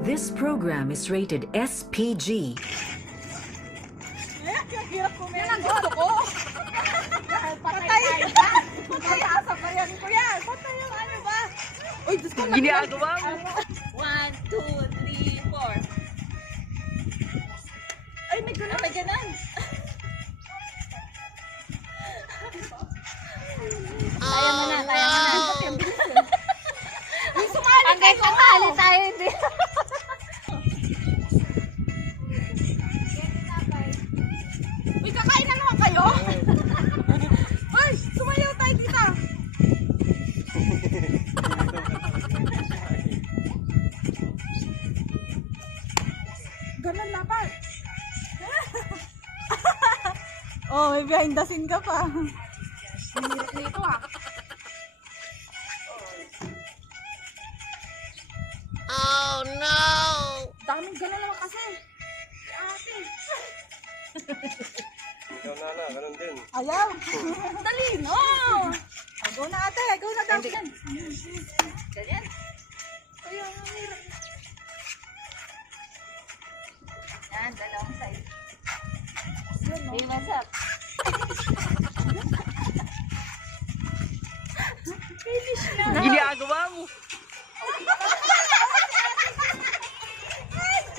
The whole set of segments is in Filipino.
This program is rated SPG. Hirap ko meron. Yan ang gusto ko. Patay ka. Patay ka sa bayan ko yan. Patay yung ano ba? Uy, Diyos ko. Ginagawa mo. 1, 2, 3, 4. Ay, may gunan. May ganan. Kaya mo na, kaya mo na. Uy, sumali kayo. Hanggang sumali tayo din. Uy, kakain na naman kayo? Uy, sumayaw tayo dito. Ganun na pa. Oh, may behind the scene ka pa. Hirap nito ah. Oh no! Daming ganun naman kasi. Ate. Ikaw na, ganun din. Ayaw. Dali, no. Go na ate, go na daw. Ganyan. Ayaw, hirap. Yan, dalawang side. Hey, what's up? Finish na. Ginagawa mo.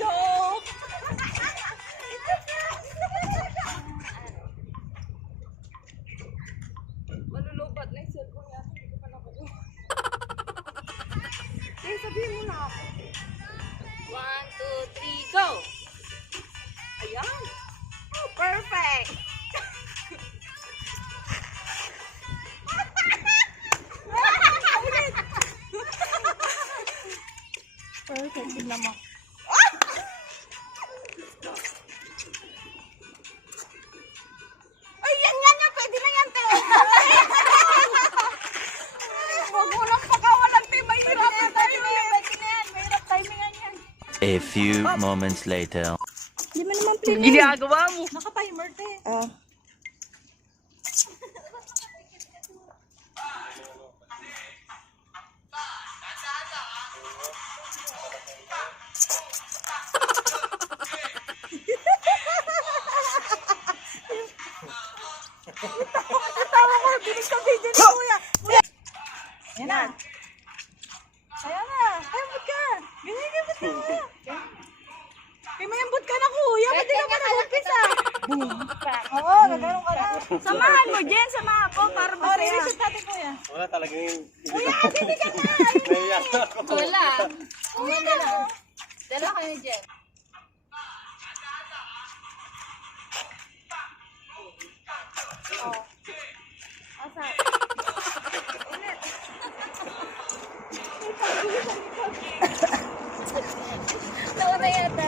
Joke. Malulubat na yung cellphone niya. Hindi ko pa nakuha. Eh, sabihin mo na ako. 1, 2, 3, go! Ayan. Oh, perfect. Perfect. Tignan mo. Ay, yan. Pwede na yan, te. Huwag mo lang pakawalan, te. Mahirap na tayo. Pwede na yan. Mahirap timingan yan. A few moments later. Hindi mo naman play. Ginagawa mo. Naka-timer, te. Tawa ko, bilis ka video ni Kuya. Yan na. Kaya na. Mayambot ka. Ganyan, ba't ka mo? Kaya mayambot ka na, Kuya. Ba't di ka pa nag-umpisa? Oo, nagano'n ka na. Samahan mo, Jen. Samahan ko para masaya. Reset natin, Kuya. Wala talagang Kuya, hindi ka na. naiyak ako. Wala. Uwi na lang. Dalawa kayo dyan. Asa? Nauna yata.